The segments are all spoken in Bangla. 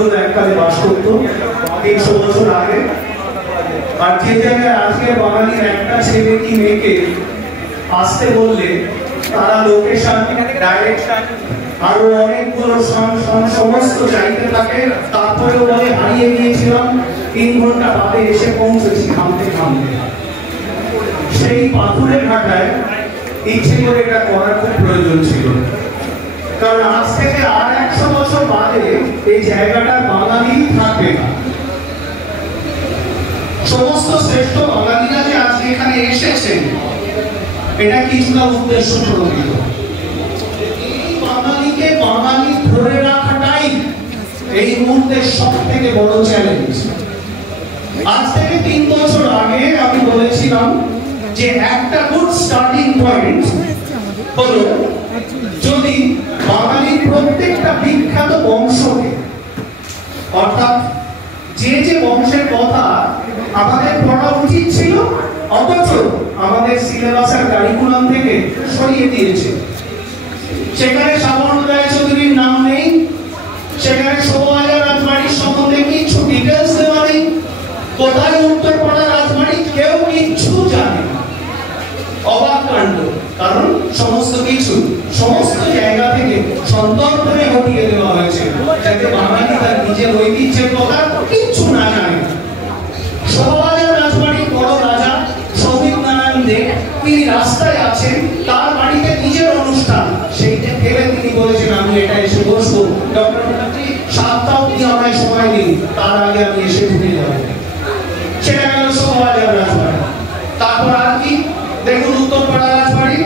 বড়বাবুর এককালে বাস করত 300 বছর আগে। আর যে জায়গায় আজকে বাঙালির একটা ছেলে কি মেয়েকে আসতে বললে তারা লোকেশন, ডাইরেকশন আরো অনেকগুলো সমস্ত চাইতে থাকে, তারপরেও বলে হারিয়ে গিয়েছিলাম, 3 ঘন্টা বাদে এসে পৌঁছেছি থামতে থামতে। সেই পাথুরে ঘাটায় ইচ্ছে করে এটা করার খুব প্রয়োজন ছিল, কারণ আজ থেকে আর 100 বছর বাদে এই জায়গাটা বাঙালি থাকবে না। সমস্ত শ্রেষ্ঠ বাঙালিরা যে আজকে এখানে এসেছেন এটা কিছুটা উদ্দেশ্য প্রণোদিত। এই বাঙালিকে বাঙালি ধরে রাখাটাই এই মুহূর্তে সব থেকে বড় চ্যালেঞ্জ। আজ থেকে 3 বছর আগে আমি বলেছিলাম যে একটা গুড স্টার্টিং পয়েন্ট হলো যদি বাঙালির প্রত্যেকটা বিখ্যাত বংশকে, অর্থাৎ যে যে বংশের কথা আমাদের পড়া উচিত ছিল অথচ আমাদের সিলেবাস আর কারিকুলাম থেকে সরিয়ে দিয়েছে, সেখানে সাবর্ণ রায়চৌধুরীর নাম নেই, সেখানে শোভাবাজার রাজবাড়ির সম্বন্ধে কিছু ডিটেলস দেওয়া নেই, কোথায় উত্তরপাড়া রাজবাড়ি কেউ কিচ্ছু জানে না। অবাক কাণ্ড, কারণ সমস্ত কিছু সমস্ত জায়গা থেকে সন্তর্পণে ঘটিয়ে দেওয়া হয়েছে যাতে বাঙালি তার নিজের ঐতিহ্যের কথা কিচ্ছু না জানে। শোভাবাজার রাজবাড়ির বড় রাজা সৌমিত নারায়ণ দেব তিনি রাস্তায় আছেন, তার বাড়িতে নিজের অনুষ্ঠান, সেইটা ফেলে তিনি বলেছেন আমি এটা এসে বসবো, ডক্টর মুখার্জি 7টা অবধি আমায় সময় দিন, তার আগে আমি এসে ঢুকে যাবো। সেটা গেল শোভাবাজার রাজবাড়ি। তারপর আর কি দেখুন, উত্তরপাড়া রাজবাড়ি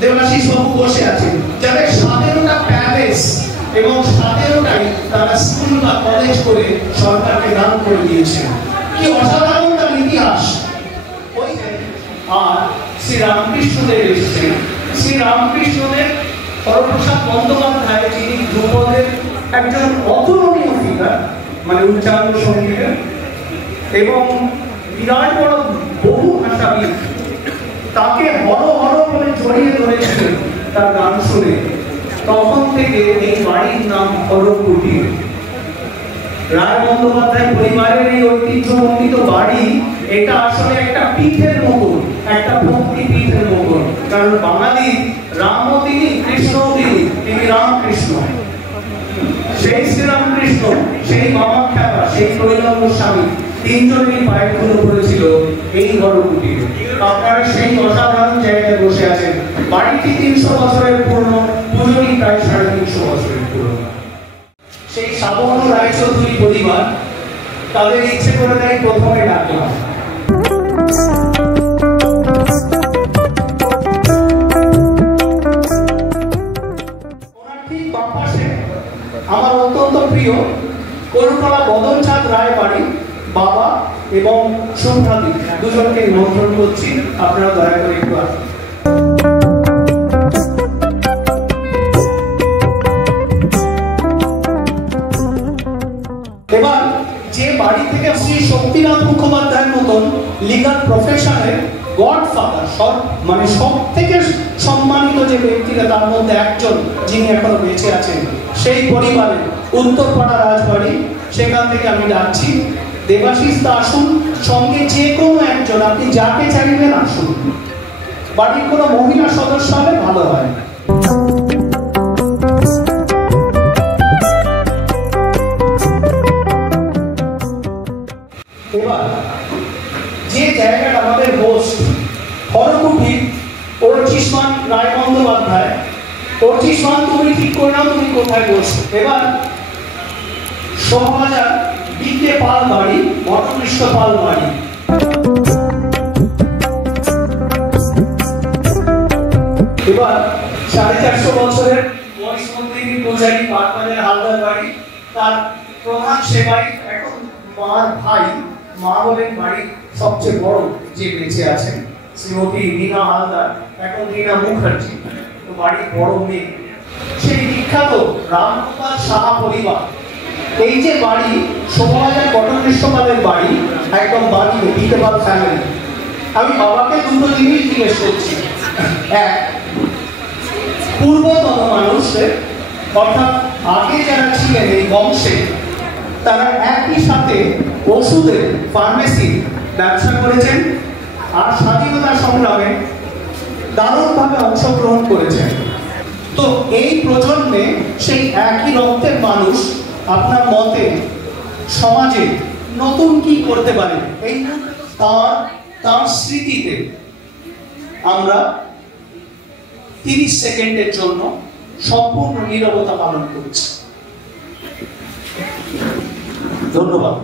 দেবাশিস বাবু বসে আছেন, যাদের 17টা প্যালেস এবং 17টাই তারা স্কুল বা কলেজ করে সরকারকে দান করে দিয়েছেন। কি অসাধারণ তার ইতিহাস। ওই আর শ্রী রামকৃষ্ণদেব এসেছেন। শ্রী রামকৃষ্ণদেব হরপ্রসাদ বন্দ্যোপাধ্যায় যিনি ধ্রুপদের একজন অতুলনীয় ফিগার, মানে উচ্চাঙ্গ সঙ্গীতের এবং বিরাট বড় বহু ভাষাবিদ, তাকে হর হর বলে জড়িয়ে ধরেছিলেন তার গান শুনে। তখন থেকে এই বাড়ির নাম হরকুটির। রায় বন্দ্যোপাধ্যায় পরিবারের এই ঐতিহ্যমণ্ডিত বাড়ি, এটা আসলে একটা পীঠের মতন, একটা ভক্তি পীঠের মতন, কারণ বাঙালি রামও তিনি, কৃষ্ণও তিনি রামকৃষ্ণ। সেই শ্রীরামকৃষ্ণ, সেই মামাখ্যাপা, সেই কৈলাস গোস্বামী তিনজনেরই পায়ের ধুলো পড়েছিল এই হরকুটিরে। আপনারা সেই অসাধারণ জায়গায় বসে আছেন। বাড়িটি 300 বছরের পুরনো, পুজোটি প্রায় 350 বছরের পুরনো। সেই সাবর্ণ রায়চৌধুরী পরিবার তাদের ইচ্ছে করে তাই প্রথমে ডাকলাম। ওনার ঠিক বাম পাশে আমার অত্যন্ত প্রিয় করুণতলা বদন চাঁদ রায় বাড়ি বাবা এবং শুভ্রাদি দুজনকে নিমন্ত্রণ করছি, আপনারা দয়া করে একটু আসুন। এবার যে বাড়ি থেকে শ্রী শক্তিনাথ মুখোপাধ্যায়ের মতন লিগাল প্রফেশনের গডফাদার, মানে সব থেকে সম্মানিত যে ব্যক্তিরা তার মধ্যে একজন যিনি এখনো বেঁচে আছেন, সেই পরিবারের উত্তরপাড়া রাজবাড়ি, সেখান থেকে আমি ডাকছি দেবাশিস দা আসুন, সঙ্গে যে কোনো একজন, আপনি যাকে চাইবেন আসুন। বাড়ির কোনো মহিলা সদস্য হলে ভালো হয়। এবার যে জায়গাটা আমাদের হোস্ট হরকুটি, অর্চিষ্মান রায় বন্দ্যোপাধ্যায়, অর্চিষ্মান তুমি ঠিক করে নাও তুমি কোথায় বসো। এবার শোভাবাজার বিকে পাল বাড়ি, বটকৃষ্ণ পাল বাড়ি। এবার 450 বছরের মহিষমন্দির পূজারী পাটবাজার হালদার বাড়ি, তার প্রধান সেবাই এখন মার ভাই, মা বলেন বাড়ির সবচেয়ে বড় যে বেঁচে আছেন শ্রীমতী রীনা হালদার, এখন রীনা মুখার্জি, তো বাড়ির বড় মেয়ে। সেই বিখ্যাত রামগোপাল সাহা পরিবার, এই যে বাড়ি শোভাবাজার বটকৃষ্ণপালের বাড়ি, একদম বাড়ি বিকেপাল ফ্যামিলি। আমি বাবাকে দুটো জিনিস জিজ্ঞেস করছি। এক, পূর্বতন মানুষদের, অর্থাৎ আগে যারা ছিলেন এই বংশে, তারা একই সাথে ওষুধের ফার্মেসি ব্যবসা করেছেন আর স্বাধীনতা সংগ্রামে দারুণভাবে অংশগ্রহণ করেছেন। তো এই প্রজন্মে সেই একই রক্তের মানুষ আপনার মতে সমাজে নতুন কি করতে পারে, এই তার স্মৃতিতে আমরা 30 সেকেন্ডের জন্য সম্পূর্ণ নীরবতা পালন করছি। ধন্যবাদ।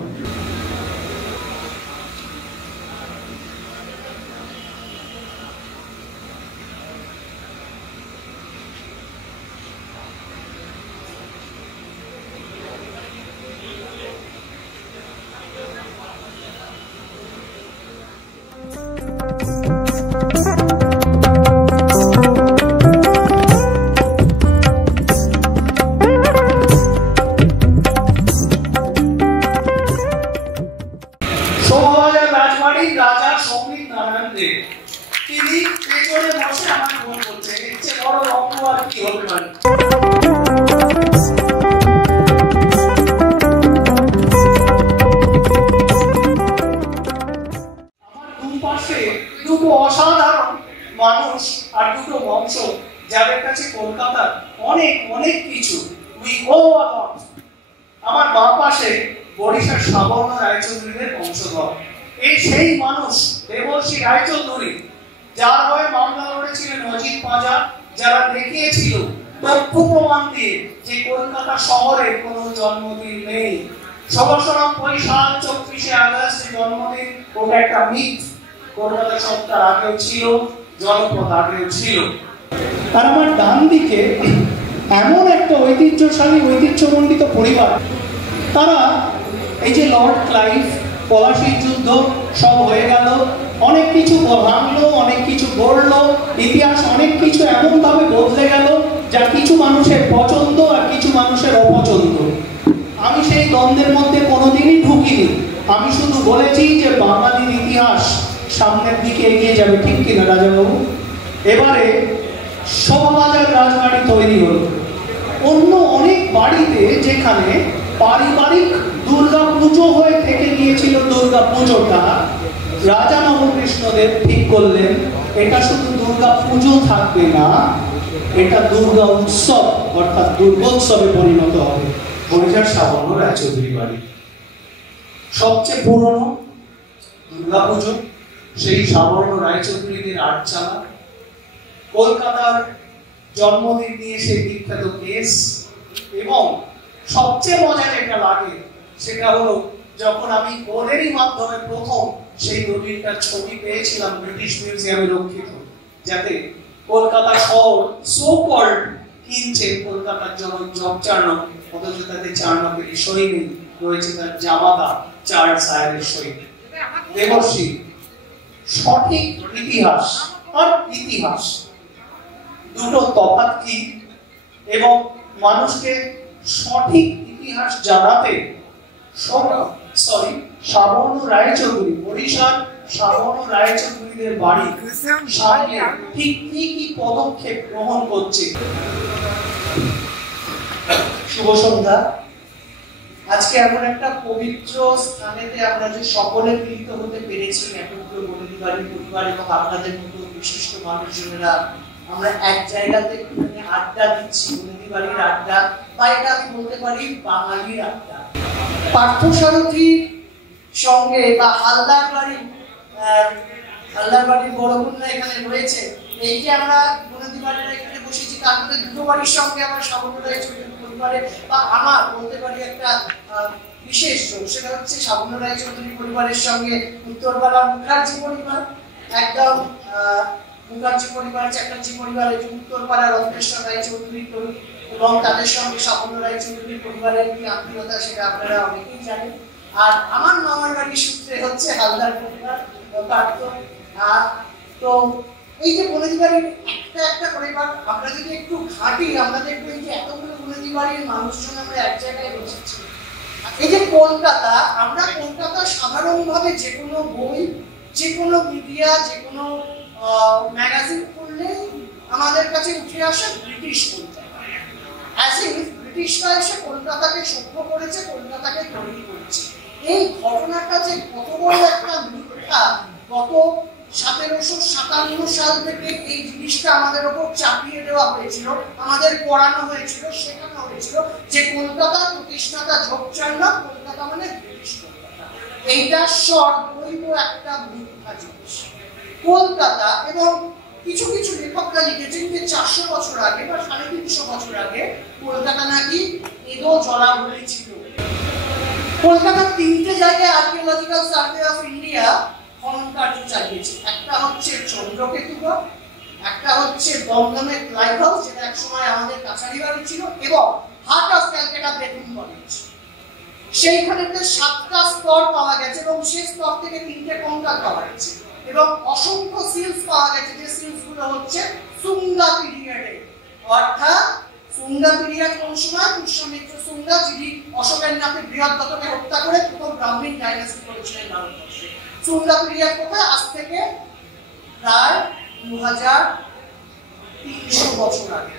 দুটো অসাধারণ মানুষ আর দুটো বংশ যাদের কাছে কলকাতার অনেক অনেক কিছু উই ও আ লট। আমার বাঁ পাশে বরিশার সাবর্ণ রায়চৌধুরীদের বংশধর, এই সেই মানুষ দেবর্ষী রায়চৌধুরী যার হয়ে মামলা লড়েছিলেন অজিত পাঁজা, যারা দেখিয়েছিল তথ্য প্রমাণ দিয়ে যে কলকাতা শহরে কোনো জন্মদিন নেই। 1690 সাল 34শে আগস্ট জন্মদিন ওটা একটা মিথ। কলকাতা সপ্তাহ আগেও ছিল, জনপদ আগেও ছিল। আর আমার ডান দিকে এমন একটা ঐতিহ্যশালী ঐতিহ্যমণ্ডিত পরিবার, তারা এই যে লর্ড ক্লাইভ, পলাশীর যুদ্ধ সব হয়ে গেল, অনেক কিছু ভাঙলো, অনেক কিছু গড়লো, ইতিহাস অনেক কিছু এমন ভাবে বদলে গেল যা কিছু মানুষের পছন্দ আর কিছু মানুষের অপছন্দ। আমি সেই দ্বন্দ্বের মধ্যে কোনোদিনই ঢুকিনি। আমি শুধু বলেছি যে বাঙালির ইতিহাস সামনের দিকে এগিয়ে যাবে, ঠিক কিনা রাজাবাবু? এবারে শোভাবাজার রাজবাড়ি তৈরি হলো। অন্য অনেক বাড়িতে যেখানে পারিবারিক দুর্গা পুজো হয়ে থেকে গিয়েছিল, দুর্গা পুজোটা রাজা নবকৃষ্ণদেব ঠিক করলেন এটা শুধু দুর্গা পুজো থাকবে না, এটা দুর্গা উৎসব অর্থাৎ দুর্গোৎসবে পরিণত হবে। বরিশার সাবর্ণ রায়চৌধুরী বাড়ি সবচেয়ে পুরনো দুর্গা পুজো, সেই সাবর্ণ রায়চৌধুরীদের আটচালা, কলকাতার জন্মদিন নিয়ে সেই বিখ্যাত কেস। এবং সবচেয়ে মজা যেটা লাগে সেটা হলো যখন আমি ওদেরই মাধ্যমে প্রথম সেই দলিলটার ছবি পেয়েছিলাম ব্রিটিশ মিউজিয়ামে রক্ষিত, যাতে কলকাতা শহর সো কল্ড কিনছে কলকাতার জনক জগচার্ণক, অথচ তাতে চার্ণকের সই নেই, রয়েছে তার জামাতা চার্লস আয়ারের সই। দেবর্ষী সঠিক ইতিহাস আর ইতিহাস দুটো তফাৎ কি, এবং মানুষকে সঠিক ইতিহাস জানাতে সাবর্ণ রায়চৌধুরী, বরিশাল সাবর্ণ রায়চৌধুরীদের বাড়ি সামনে ঠিক কি কি পদক্ষেপ গ্রহণ করছে। শুভ সন্ধ্যা। আজকে এমন একটা পবিত্র স্থানেতে আমরা যে সকলে মিলিত হতে পেরেছি, একত্র বনেদি বাড়ির পরিবার এবং আপনাদের মতো বিশিষ্ট মানুষজনেরা আমরা এক জায়গাতে আড্ডা দিচ্ছি, বনেদি বাড়ির আড্ডা, বা এটা আমি বলতে পারি বাঙালির আড্ডা। পার্থসারথীর সঙ্গে বা হালদার বাড়ির বড় কন্যা এখানে রয়েছে, এই যে আমরা বনেদি বাড়ির এখানে বসেছি, তার মধ্যে দুটো বাড়ির সঙ্গে আমার সাবর্ণ রায়চৌধুরী পরিবারের বা আমার বলতে পারি একটা বিশেষ যোগ, সেটা হচ্ছে সাবর্ণ রায়চৌধুরী পরিবারের সঙ্গে উত্তরপাড়া মুখার্জি পরিবার, একদম মুখার্জি পরিবার, চ্যাটার্জি পরিবার, এই যে উত্তরপাড়া রত্নেশ্বর রায়চৌধুরী এবং তাদের সঙ্গে সাবর্ণ রায়চৌধুরী পরিবারের কি আত্মীয়তা সেটা আপনারা অনেকেই জানেন। আর আমার মামার বাড়ির সূত্রে হচ্ছে হালদার পরিবার। তো এই যে বনেদি বাড়ির একটা একটা পরিবার আমরা যদি একটু ঘাঁটি, আমরা দেখবো এই যে এতগুলো বনেদি বাড়ির মানুষজন আমরা এক জায়গায় বসেছি। এই যে কলকাতা, আমরা কলকাতা সাধারণভাবে যে কোনো বই, যে কোনো মিডিয়া, যে কোনো ম্যাগাজিন পড়লে আমাদের কাছে উঠে আসে ব্রিটিশ কলকাতা। ব্রিটিশরা এসে কলকাতাকে সভ্য করেছে, কলকাতাকে তৈরি করেছে। এই ঘটনাটা যে কত বড় একটা মিথ্যা, গত 1757 সাল থেকে এই জিনিসটা আমাদের উপর চাপিয়ে দেওয়া হয়েছিল, আমাদের পড়ানো হয়েছিল, শেখানো হয়েছিল যে কলকাতা প্রতিষ্ঠাতা ঝোপচান্ড, কলকাতা মানে ব্রিটিশ কলকাতা। এইটা সর্বৈব একটা মিথ্যা জিনিস। কলকাতা, এবং কিছু কিছু লেখকরা লিখেছেন যে 400 বছর আগে বা 350 বছর আগে কলকাতা নাকি এদো জলাভূমি ছিল। কলকাতার 3টে জায়গায় আর্কিওলজিক্যাল সার্ভে অফ ইন্ডিয়া খনন কার্য চালিয়েছে। একটা হচ্ছে চন্দ্রকেতুগড়, একটা হচ্ছে দমদমের লাইট হাউস, যেটা একসময় আমাদের কাছারি বাড়ি ছিল, এবং heart of Calcutta Bethune college. সেইখানেতে 7টা স্তর পাওয়া গেছে এবং সেই স্তর থেকে 3টে কঙ্কাল পাওয়া গেছে এবং অসংখ্য সিলস পাওয়া গেছে, যে সিলস গুলো হচ্ছে সুঙ্গা পিরিয়ডে। অর্থাৎ সুঙ্গা পিরিয়ড কোন সময়? পুষ্যমিত্র সুঙ্গা, যিনি অশোকের নামে বৃহদ্রথকে হত্যা করে প্রথম ব্রাহ্মণ ডাইনাস্টি করেছিলেন ভারতবর্ষে। সুঙ্গা পিরিয়ড কোথায়? আজ থেকে প্রায় 2300 বছর আগে।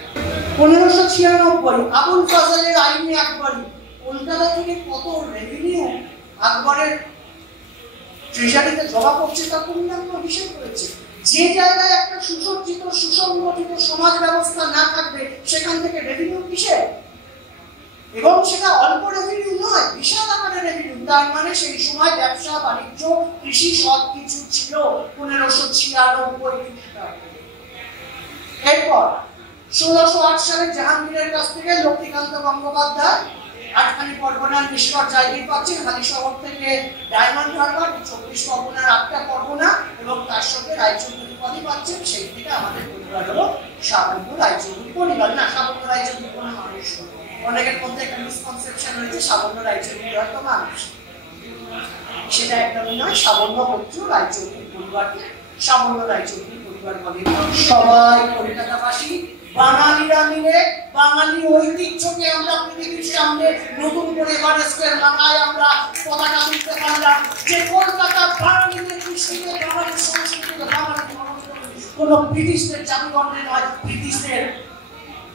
1596 আবুল ফজলের আইনে আকবরী কলকাতা থেকে কত রেভিনিউ আকবরের ট্রেজারিতে জমা করছে তা পূর্ণাঙ্গ হিসেব করেছে। যে জায়গায় একটা সুসজ্জিত সুসংগঠিত সমাজ ব্যবস্থা না থাকবে সেখান থেকে রেভিনিউ কিসের? এবং সেটা অল্প রেভিনিউ নয়, বিশাল আকারের রেভিনিউ। তার মানে সেই সময় ব্যবসা বাণিজ্য কৃষি সবকিছু ছিল 1596 খ্রিস্টাব্দে। এরপর 1608 সালে জাহাঙ্গীরের কাছ থেকে লক্ষ্মীকান্ত গঙ্গোপাধ্যায় আটখানি পরগনার নিষ্কর জায়গির পাচ্ছেন, হালিশহর থেকে ডায়মন্ড হারবার, 24 পরগনার 8টা পরগনা, এবং তার সঙ্গে রায়চৌধুরী উপাধি পাচ্ছেন। সেই থেকে আমাদের পরিবার হলো সাবর্ণ রায়চৌধুরী পরিবার। না, সাবর্ণ রায়চৌধুরী কোনো মানুষ, অনেকের মধ্যে একটা মিসকনসেপশন রয়েছে সাবর্ণ রায়চৌধুরী হয়তো মানুষ, সেটা একদমই নয়। সাবর্ণ হচ্ছে রায়চৌধুরী পরিবারকে সাবর্ণ রায়চৌধুরী পরিবার বলে। সবাই কলকাতাবাসী বাঙালিরা মিলে বাঙালি ঐতিহ্যকে আমরা পৃথিবীর সামনে নতুন করে এভারেস্টের মাথায় আমরা পতাকা তুলতে পারলাম, যে কলকাতা বাঙালিদের কৃষ্টিতে, বাঙালি সংস্কৃতিতে, বাঙালি কোনো ব্রিটিশদের জাতিগণে নয়, ব্রিটিশদের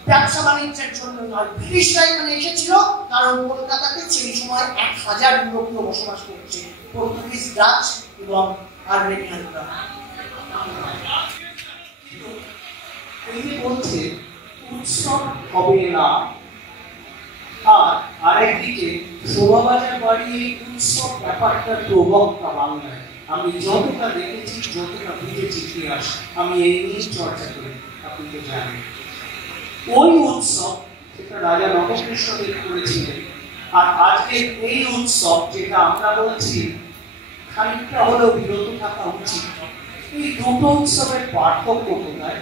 ব্যবসা বাণিজ্যের জন্য নয়। ব্রিটিশরা এখানে এসেছিল কারণ কলকাতাতে সেই সময় 1000 ইউরোপীয় বসবাস করছে, পর্তুগিজ, ডাচ এবং আর্মেনিয়ানরা। বলছে উৎসব হবে না, আর আরেকদিকে শোভাবাজার বাড়ি এই উৎসব ব্যাপারটা প্রবক্তা বাংলায়। আমি যতটা দেখেছি, যতটা বুঝেছি ইতিহাস, আমি এই নিয়ে চর্চা করি, আপনি তো জানেন। ওই উৎসব যেটা রাজা নবকৃষ্ণদেব করেছিলেন, আর আজকে এই উৎসব যেটা আমরা বলছি, খানিকটা হলেও বিরত থাকা উচিত। এই দুটো উৎসবের পার্থক্য কোথায়?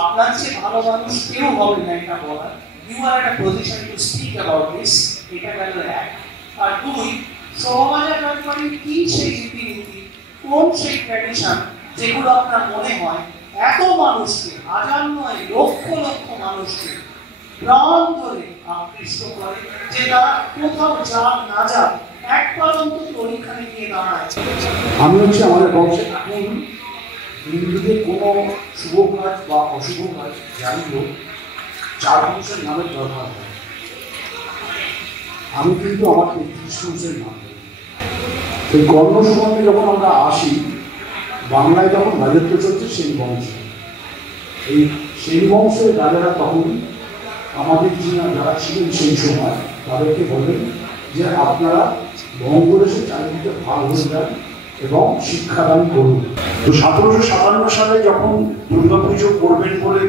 আপনার চেয়ে ভালো মানুষ কেউ হবে না এটা বলার। You are at a position to speak about this. এটা গেল এক। আর দুই, শোভাবাজার বাড়ির কি সেই রীতিনীতি, কোন সেই ট্র্যাডিশন যেগুলো আপনার মনে হয় এত মানুষকে, হাজার নয় লক্ষ লক্ষ মানুষকে প্রাণ ধরে আকৃষ্ট করে, যে তারা কোথাও যাক না যাক একবার অন্তত ওইখানে গিয়ে দাঁড়ায়। আমি হচ্ছে আমাদের বংশে এখন হিন্দুদের কোনো শুভ কাজ বা অশুভ কাজ যাই হোক 4 পুরুষের নামের দরকার হয়। আমি কিন্তু আমার 33 পুরুষের নাম। এই কর্ণ সম্বন্ধে যখন আমরা আসি, বাংলায় যখন রাজত্ব চলছে সেই বংশে, সেই বংশের রাজারা তখন আমাদের যারা ছিলেন সেই সময় তাদেরকে বলেন যে আপনারা বঙ্গদেশে চারিদিকে ভাগ হয়ে যান এবং শিক্ষাদান করুন। তো 1757 সালে যখন দুর্গাপুজো করবেন বলে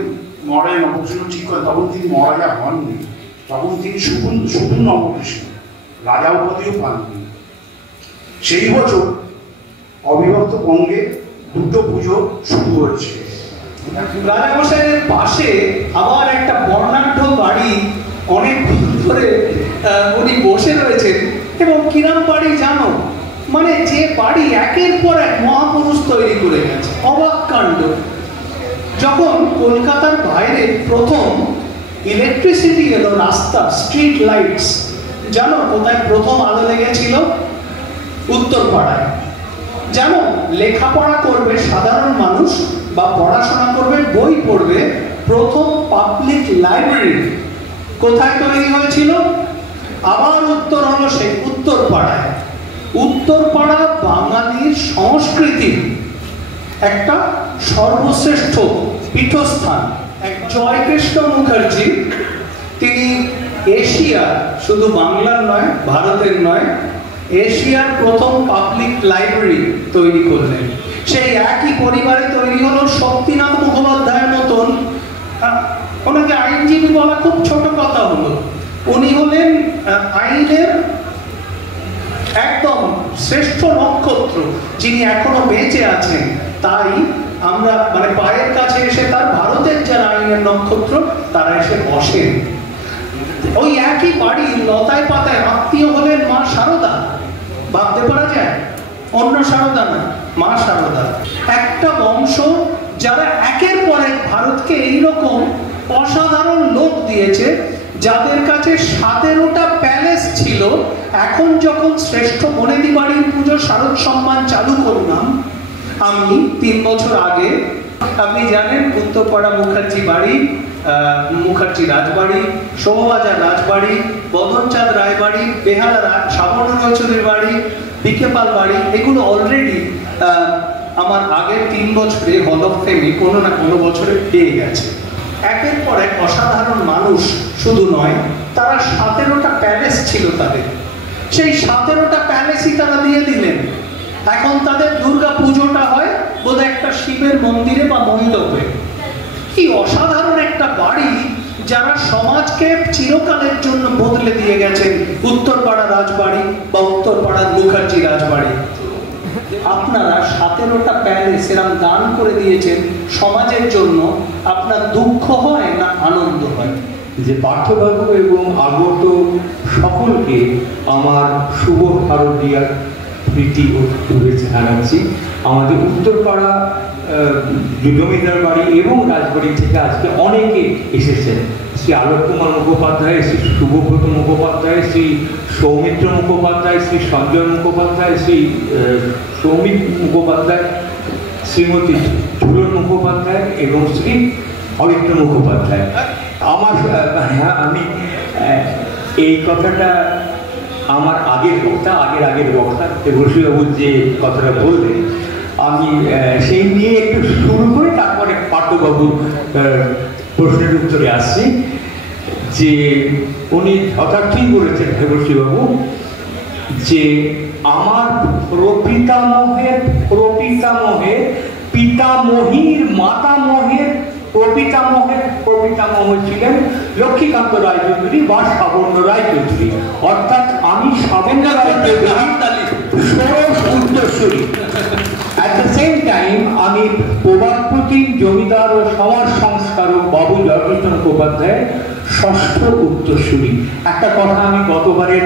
মহারাজ নবকৃষ্ণ ঠিক করেন, তখন তিনি মহারাজা হননি, তখন তিনি শুধু নবকৃষ্ণ, রাজা উপাধিও পাননি। সেই বছর অবিভক্ত বঙ্গে দুটো পুজো শুরু হয়েছে। রাজামশাইয়ের পাশে আবার একটা বর্ণাঢ্য বাড়ি অনেক ধরে উনি বসে রয়েছেন, এবং কিরাম বাড়ি জানো, মানে যে বাড়ি একের পর এক মহাপুরুষ তৈরি করে গেছে, অবাক কাণ্ড। যখন কলকাতার বাইরে প্রথম ইলেকট্রিসিটি এলো, রাস্তা, স্ট্রিট লাইটস, জানো কোথায় প্রথম আলো লেগেছিল? উত্তরপাড়ায়। জানো, লেখাপড়া করবে সাধারণ মানুষ বা পড়াশোনা করবে, বই পড়বে, প্রথম পাবলিক লাইব্রেরি কোথায় তৈরি হয়েছিল? আবার উত্তর হলো সেই উত্তরপাড়ায়। উত্তরপাড়া বাঙালির সংস্কৃতির একটা সর্বশ্রেষ্ঠ পীঠস্থান। এক জয়কৃষ্ণ মুখার্জি, তিনি এশিয়ার, শুধু বাংলার নয়, ভারতের নয়, এশিয়ার প্রথম পাবলিক লাইব্রেরি তৈরি করলেন। সেই একই পরিবারে তৈরি হলো শক্তিনাথ মুখোপাধ্যায়ের মতন, ওনাকে আইনজীবী বলা খুব ছোট কথা হলো, উনি হলেন আইনের একদম শ্রেষ্ঠ নক্ষত্র, যিনি এখনো বেঁচে আছেন। তাই আমরা মানে পায়ের কাছে এসে তার ভারতের যারা আইনের নক্ষত্র তারা এসে বসেন। ওই একই বাড়ি লতায় পাতায় আত্মীয় হলেন মা শারদা। ভাবতে পারা যায়? অন্য শারদা না, মা শারদা। একটা বংশ যারা একের পর এক ভারতকে এইরকম অসাধারণ লোক দিয়েছে, যাদের কাছে 17টা প্যালেস ছিল। এখন যখন শ্রেষ্ঠ বনেদি বাড়ির পুজো শারদ সম্মান চালু করলাম আমি 3 বছর আগে, আপনি জানেন উত্তরপাড়া মুখার্জি বাড়ি, মুখার্জি রাজবাড়ি, শোভাবাজার রাজবাড়ি, বদনচাঁদ রায়বাড়ি, বেহালা সাবর্ণ রয়চৌধুরীর বাড়ি, বিকেপাল বাড়ি, এগুলো অলরেডি আমার আগের 3 বছরে হল অফ ফেমে কোনো না কোনো বছরে পেয়ে গেছে। একের পর এক অসাধারণ মানুষ শুধু নয়, তারা 17টা প্যালেস ছিল তাদের। সেই 17টা প্যালেসই তারা দিয়ে দিলেন। এখন তাদের দুর্গা পুজোটা হয় বোধহয় একটা শিবের মন্দিরে বা মণ্ডপে। কি অসাধারণ একটা বাড়ি, যারা সমাজকে চিরকালের জন্য বদলে দিয়ে গেছেন। উত্তরপাড়া রাজবাড়ি বা উত্তরপাড়ার মুখার্জি রাজবাড়ি। আপনারা 17টা প্যালেস এরম দান করে দিয়েছেন সমাজের জন্য, আপনার দুঃখ হয় না আনন্দ হয়? যে পার্থবাবু এবং আগত সকলকে আমার শুভ শারদীয়ার প্রীতি ও শুভেচ্ছা জানাচ্ছি। আমাদের উত্তরপাড়া জমিদার বাড়ি এবং রাজবাড়ি থেকে আজকে অনেকে এসেছেন। শ্রী আলোক কুমার মুখোপাধ্যায়, শ্রী শুভব্রত মুখোপাধ্যায়, শ্রী সৌমিত্র মুখোপাধ্যায়, শ্রী সঞ্জয় মুখোপাধ্যায়, শ্রী সৌমিত মুখোপাধ্যায়, শ্রীমতী ঝুলন মুখোপাধ্যায় এবং শ্রী অরিত্র মুখোপাধ্যায়। আমি এই কথাটা আমার আগের বক্তা দেবশ্রীবাবু যে কথাটা বললেন, আমি সেই নিয়ে একটু শুরু করে তারপরে পার্থবাবুর প্রশ্নের উত্তরে আসছি। যে উনি যথার্থই বলেছেন দেবশ্রীবাবু, যে আমার প্রপিতামহের পিতামহীর মাতামহের প্রপিতামহ ছিলেন লক্ষ্মীকান্ত রায়চৌধুরী বা সাবর্ণ রায়চৌধুরী, অর্থাৎ আমি Sabarna Roychowdhury. At the same time, আমি প্রবাদপ্রতিম জমিদার ও সমাজ সংস্কারক বাবু জয়কৃষ্ণ মুখোপাধ্যায় ষষ্ঠ উত্তরসূরি। একটা কথা আমি গতবারের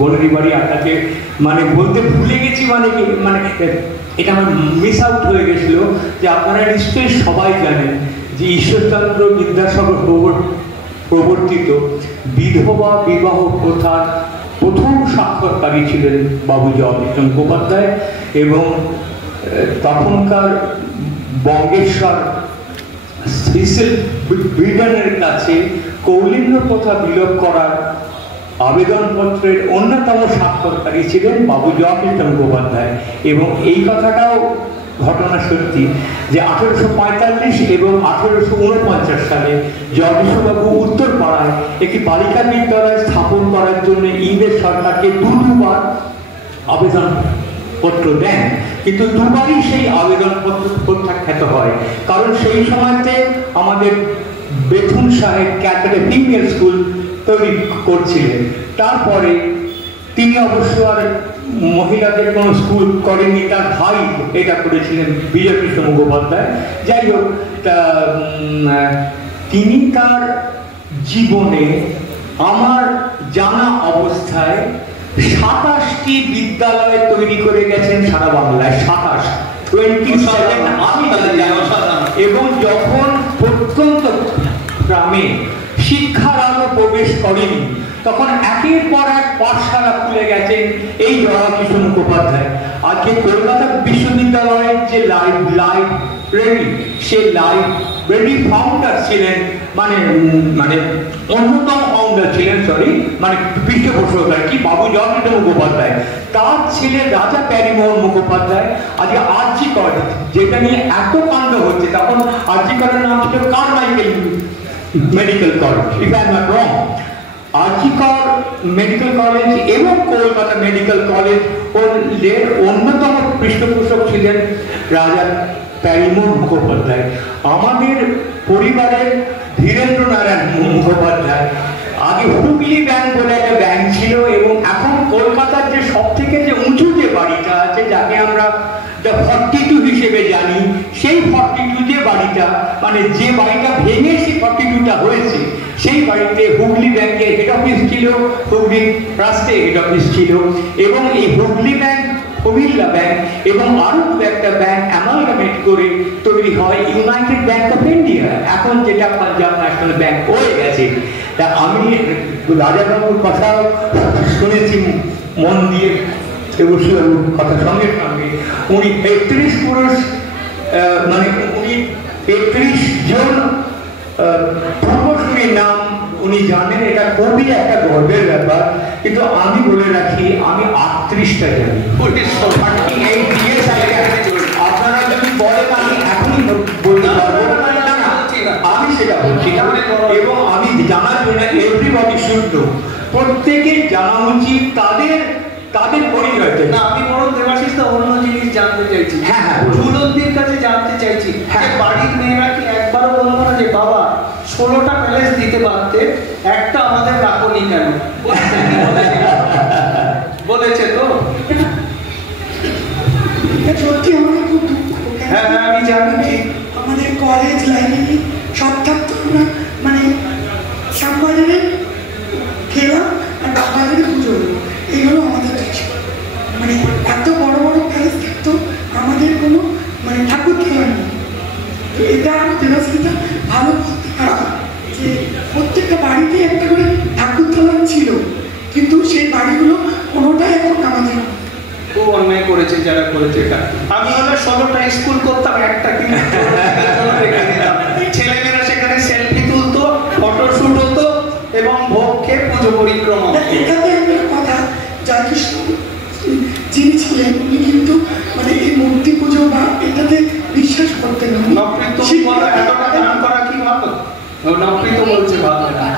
বনেদি বাড়ি আপনাকে মানে বলতে ভুলে গেছি, মানে এটা আমার মিস আউট হয়ে গেছিল, যে আপনারা নিশ্চয়ই সবাই জানেন যে ঈশ্বরচন্দ্র বিদ্যাসাগর প্রবর্তিত বিধবা বিবাহ প্রথার প্রথম স্বাক্ষরকারী ছিলেন বাবু জয়কৃষ্ণ মুখোপাধ্যায়, এবং তখনকার বঙ্গেশ্বর সিসিল ব্রিটেনের কাছে কৌলিন্য প্রথা বিলোপ করার আবেদনপত্রের অন্যতম স্বাক্ষরকারী ছিলেন বাবু জয়কৃষ্ণ মুখোপাধ্যায়। এবং এই কথাটাও ঘটনা সত্যি যে 1845 এবং 1849 সালে জয়কৃষ্ণবাবু উত্তরপাড়ায় একটি বালিকা বিদ্যালয় স্থাপন করার জন্য ইংরেজ সরকারকে দুবার আবেদনপত্র দেন, কিন্তু দুবারই সেই আবেদনপত্র প্রত্যাখ্যাত হয়। কারণ সেই সময়তে আমাদের বেথুন সাহেব ক্যালকাটা ফিমেল স্কুল তৈরি করছিলেন। তারপরে তিনি অবশ্য আর মহিলাদের কোনো স্কুল করেননি, তার ভাই এটা করেছিলেন বিজয়কৃষ্ণ মুখোপাধ্যায়। যাই হোক, তিনি তার জীবনে আমার জানা অবস্থায় 27টি বিদ্যালয় তৈরি করে গেছেন সারা বাংলায়। 27 আমি এবং যখন প্রত্যন্ত গ্রামে শিক্ষার আলো প্রবেশ করেনি, তখন একের পর এক পাঠশালা খুলে গেছেন এই জয়কৃষ্ণ মুখোপাধ্যায়। আজকে কলকাতা বিশ্ববিদ্যালয়ের যে লাইব্রেরি, সেই বেরি ফাউন্ডার ছিলেন, মানে মানে অন্যতম ফাউন্ডার ছিলেন, সরি মানে পৃষ্ঠপোষক আর কি, বাবু জগন্নাথ মুখোপাধ্যায়। তার ছেলে রাজা প্যারিমোহন মুখোপাধ্যায় আজকে আরজি কর, যেটা নিয়ে এত কাণ্ড হচ্ছে, তখন আরজি করের নাম ছিল Carmichael medical college, if I am not wrong. R G Kar medical college এবং কলকাতা মেডিকেল কলেজ এর অন্যতম পৃষ্ঠপোষক ছিলেন রাজা প্যারিমোহন মুখোপাধ্যায়। আমাদের পরিবারের ধীরেন্দ্র নারায়ণ মুখোপাধ্যায় আগে হুগলি ব্যাংক বলে একটা ব্যাংক ছিল, এবং এখন কলকাতার যে সব থেকে যে উঁচু যে বাড়িটা আছে, যাকে আমরা দ্য 42 হিসেবে জানি, সেই 42 যে বাড়িটা, মানে যে বাড়িটা ভেঙে সেই 42টা হয়েছে, সেই বাড়িতে হুগলি ব্যাংকের হেড অফিস ছিল, হুগলি ট্রাস্টে হেড অফিস ছিল, এবং এই হুগলি ব্যাংক, কুমিল্লা ব্যাংক এবং আরো একটা ব্যাংক অ্যামালগামেট করে তৈরি হয় ইউনাইটেড ব্যাংক অফ ইন্ডিয়া, এখন যেটা পাঞ্জাব ন্যাশনাল ব্যাংক হয়ে গেছে। তা আমি রাজাবাবুর কথা শুনেছি মন দিয়ে, দেবশ্রীবাবুর কথা সঙ্গে সঙ্গে। উনি 33 পুরুষ, মানে উনি 33 জন পূর্বসূরীর নাম উনি জানেন, এটা খুবই একটা গর্বের ব্যাপার। কিন্তু আমি বলে রাখি, আমি 38টা জানি। আপনারা যদি বলেন আমি এখনই বলতে পারবো, আমি সেটা বলছি না, এবং আমি জানার জন্য এভরিবডি শুড নো, প্রত্যেকের জানা উচিত তাদের তাদের পরিচয়টা। না, আমি বরং দেবাশিস দা অন্য জিনিস জানতে চাইছি। হ্যাঁ হ্যাঁ, ঝুলন্দির কাছে জানতে চাইছি, হ্যাঁ, বাড়ির মেয়েরা কি একবারও বলবো না যে বাবা 16টা প্যালেস দিতে পারতে, একটা আমাদের রাখনি কেন? বলেছে তো? সত্যি আমাদের খুব দুঃখ। হ্যাঁ হ্যাঁ, আমি জানি। আমাদের কলেজ, লাইব্রেরি সব থাকতো, আমরা মানে শ্যামবাজারে খেলাম আর বাজারে পুজো হলো, এইগুলো আমাদের কাছে। মানে এত বড় বড় প্যালেস থাকতো, আমাদের কোনো মানে ঠাকুর খেলা নেই। তো এটা দেবশ্রীটা ভালো বলতে পারত যে প্রত্যেকটা বাড়িতে একটা করে ঠাকুর তোলা ছিল, কিন্তু সেই বাড়িগুলো কোনোটাই এখন আমাদের। খুব অন্যায় করেছে যারা করেছে এটা। আমি হলে 16টা স্কুল করতাম, একটা কিন্তু ছেলেমেয়েরা সেখানে সেলফি তুলতো, ফটোশুট হতো এবং ভোগ খেয়ে পুজো পরিক্রমা। এটাতে একটা কথা, জয়কৃষ্ণ যিনি ছিলেন উনি কিন্তু মানে এই মূর্তি পুজো বা এটাতে বিশ্বাস করতেন না। নকৃত বলো, এতটা দান করা কি ভালো? নকৃত বলছে ভালো না।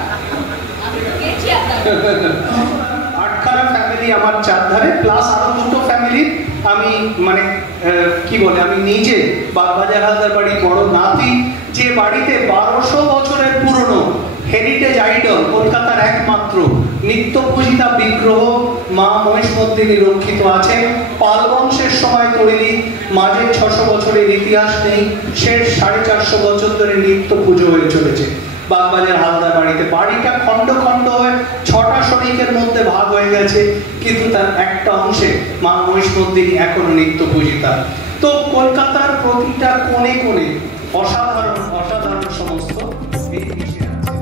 আটখানা ফ্যামিলি আমার চারধারে, প্লাস আরো দুটো ফ্যামিলি আমি মানে কি বলে, আমি নিজে বাগবাজার হালদার বাড়ির বড় নাতি, যে বাড়িতে 1200 বছরের পুরনো হেরিটেজ আইডল, কলকাতার একমাত্র নিত্য পূজিতা বিগ্রহ মা মহিষমর্দিনী রক্ষিত আছে। পাল বংশের সময় তৈরি, মাঝের 600 বছরের ইতিহাস নেই, শেষ 450 বছর ধরে নিত্য পুজো হয়ে চলেছে বাগবাজার হালদার বাড়িতে। বাড়িটা খণ্ড খণ্ড হয়ে 6টা শরিকের মধ্যে ভাগ হয়ে গেছে, কিন্তু তার একটা অংশে মা মহিষমর্দিনী এখনো নিত্য পূজিতা। তো কলকাতার প্রতিটা কোণে কোণে অসাধারণ অসাধারণ সমস্ত এই বিষয় আছে।